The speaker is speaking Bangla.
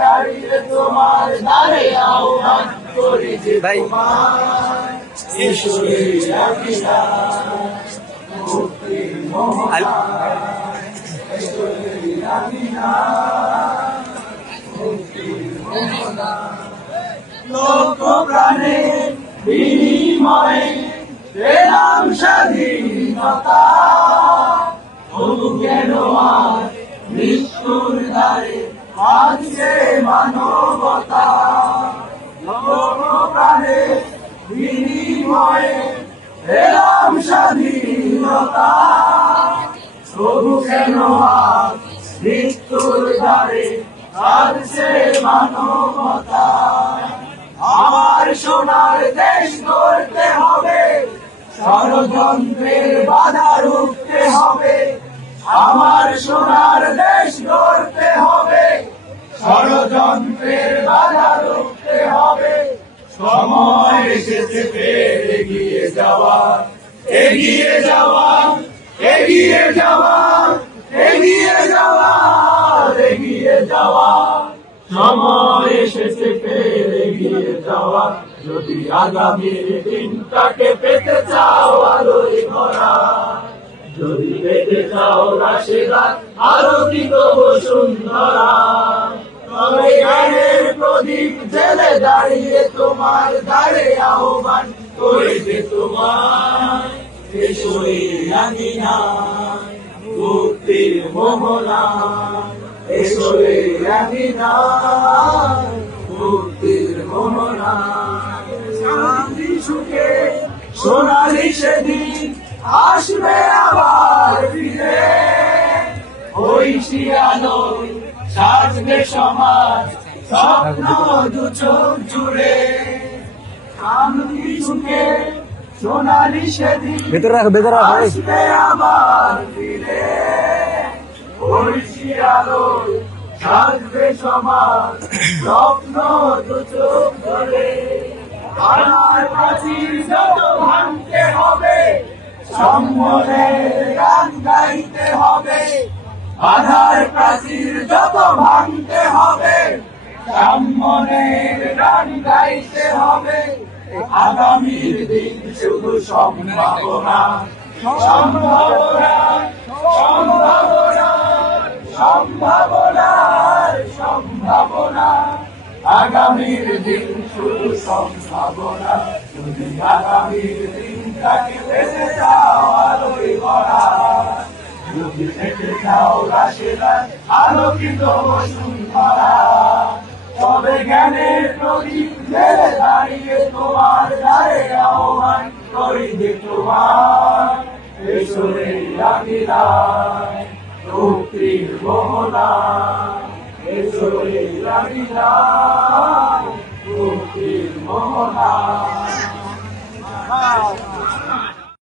দাঁড়িয়ে তোমার দ্বারে আহ্বান করি যে ভাই ঈশ্বরের আবির্ভাব, মুক্তির মোহনা, ঈশ্বরের আবির্ভাব, মুক্তির মোহনা। লক্ষ প্রাণের বিনিময়ে পেলাম স্বাধীনতা, তবু কেন আর মৃত্যুর দ্বারে কাঁদছে মানবতা। লক্ষ প্রাণের বিনিময়ে পেলাম স্বাধীনতা, তবু কেন আর মৃত্যুর দ্বারে কাঁদছে মানবতা। আমার সোনার দেশ গড়তে হবে, ষড়যন্ত্রের বাধা রুখতে হবে। আমার সোনার দেশ গড়তে হবে, ষড়যন্ত্রের বাধা রুখতে হবে। সময় এসেছে ফের এগিয়ে যাওয়া, এগিয়ে যাওয়া, এগিয়ে যাওয়া, এগিয়ে যাওয়া, এগিয়ে যাওয়া। সময় এসেছে ফের এগিয়ে যাওয়া, যদি আগামীর দিনটাকে পেতে চাও আলোয় ভরা, যদি পেতে চাও রাশেদার আলোকিত বসুন্ধরা, তবে জ্ঞানের প্রদীপ জেলে দাঁড়িয়ে তোমার দ্বারে আহ্বান করি যে তোমার ঈশ্বরের আঙিনায়, মুক্তির মোহনায়, ঈশ্বরের আঙিনায়, মুক্তির মোহনায়। শান্তি সুখে সোনালি সেদিন আসবে আবার ফিরে, ঐশী আলোয় সাজবে সমাজ স্বপ্ন দু চোখ জুড়ে। শান্তি সুখে সোনালি সেদিন ভেতরে রাখো আসবে আবার ফিরে, ঐশী আলোয় সাজবে সমাজ স্বপ্ন দু চোখ জুড়ে। আনার প্রাচীর যত ভাঙতে হবে, সম্মানের গান গাইতে হবে। বাধার প্রাচীর যত ভাঙতে হবে, সম্মানের গান গাইতে হবে। আগামীর দিন শুধু সম্ভাবনা, সম্ভাবনা, সম্ভাবনা, সম্ভাবনা, সম্ভাবনা। আগামীর দিন শুধু সম্ভাবনা, যদি আগামীর দিনটাকে বেঁচে যাও আলোয় ভরা, যদি বেঁচে যাও রাশেদার আলোকিত বসুন্ধরা, তবে জ্ঞানের প্রদীপ জেলে দাঁড়িয়ে তোমার দ্বারে আহ্বান করি যে তোমার ঈশ্বরের আবির্ভাব, মুক্তির মোহনা, ঈশ্বরের আবির্ভাব।